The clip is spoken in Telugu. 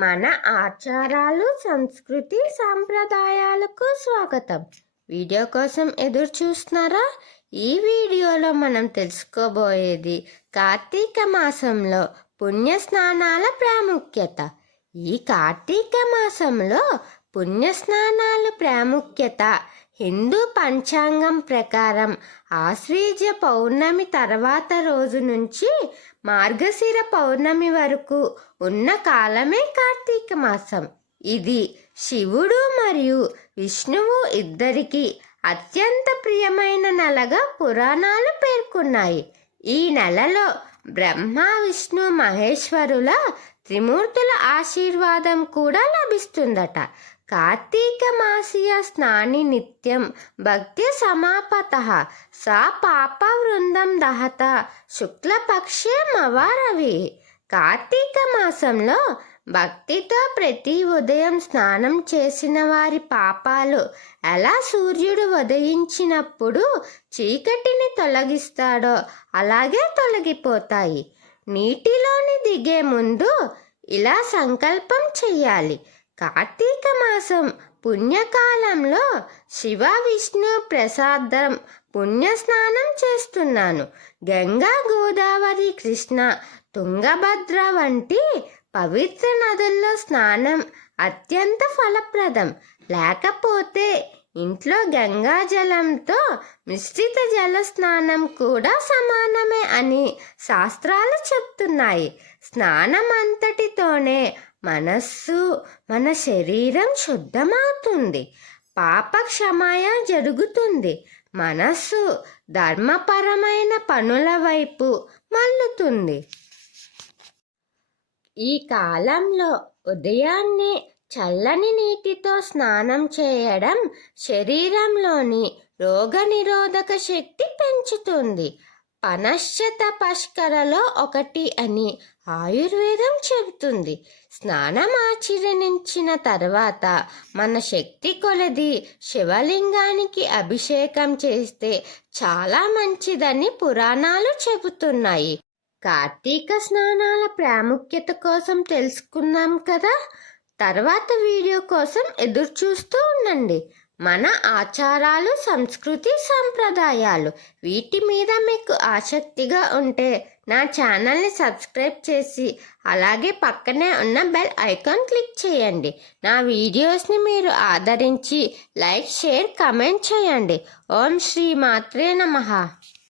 మన ఆచారాలు సంస్కృతి సాంప్రదాయాలకు స్వాగతం. వీడియో కోసం ఎదురు చూస్తున్నారా? ఈ వీడియోలో మనం తెలుసుకోబోయేది కార్తీక మాసంలో పుణ్య స్నానాల ప్రాముఖ్యత. ఈ కార్తీక మాసంలో పుణ్యస్నానాలు ప్రాముఖ్యత హిందూ పంచాంగం ప్రకారం ఆశ్రీజ పౌర్ణమి తర్వాత రోజు నుంచి మార్గశిర పౌర్ణమి వరకు ఉన్న కాలమే కార్తీక మాసం. ఇది శివుడు మరియు విష్ణువు ఇద్దరికి అత్యంత ప్రియమైన నెలగా పురాణాలు పేర్కొన్నాయి. ఈ నెలలో బ్రహ్మ విష్ణు మహేశ్వరుల త్రిమూర్తుల ఆశీర్వాదం కూడా లభిస్తుందట. కార్తీక మాసీయ స్నాని నిత్యం భక్తి సమాపత. సా పాప వృందం దహత. శుక్లపక్షే మవారవి కార్తీక మాసంలో భక్తితో ప్రతి ఉదయం స్నానం చేసిన వారి పాపాలు ఎలా సూర్యుడు ఉదయించినప్పుడు చీకటిని తొలగిస్తాడో అలాగే తొలగిపోతాయి. నీటిలోని దిగే ముందు ఇలా సంకల్పం చెయ్యాలి. కార్తీక మాసం పుణ్యకాలంలో శివ విష్ణు ప్రసాదం పుణ్యస్నానం చేస్తున్నాను. గంగా గోదావరి కృష్ణ తుంగభద్ర వంటి పవిత్ర నదుల్లో స్నానం అత్యంత ఫలప్రదం. లేకపోతే ఇంట్లో గంగా జలంతో మిశ్రిత జల స్నానం కూడా సమానమే అని శాస్త్రాలు చెప్తున్నాయి. స్నానం అంతటితోనే మనస్సు మన శరీరం శుద్ధమవుతుంది. పాప క్షమాయ జరుగుతుంది. మనస్సు ధర్మపరమైన పనుల వైపు మల్లుతుంది ఈ కాలంలో ఉదయాన్నే చల్లని నీటితో స్నానం చేయడం శరీరంలోని రోగనిరోధక శక్తి పెంచుతుంది. పనశ్చత పష్కరలో ఒకటి అని ఆయుర్వేదం చెబుతుంది. స్నానం ఆచరించిన తర్వాత మన శక్తి కొలది శివలింగానికి అభిషేకం చేస్తే చాలా మంచిదని పురాణాలు చెబుతున్నాయి. కార్తీక స్నానాల ప్రాముఖ్యత కోసం తెలుసుకున్నాం కదా? తర్వాత వీడియో కోసం ఎదురు చూస్తూ ఉండండి. మన ఆచారాలు సంస్కృతి సంప్రదాయాలు. వీటి మీద మీకు ఆసక్తిగా ఉంటే నా ఛానల్ని సబ్స్క్రైబ్ చేసి అలాగే పక్కనే ఉన్న బెల్ ఐకాన్ క్లిక్ చేయండి. నా వీడియోస్ని మీరు ఆదరించి లైక్ షేర్ కమెంట్ చేయండి. ఓం శ్రీ మాత్రే నమ.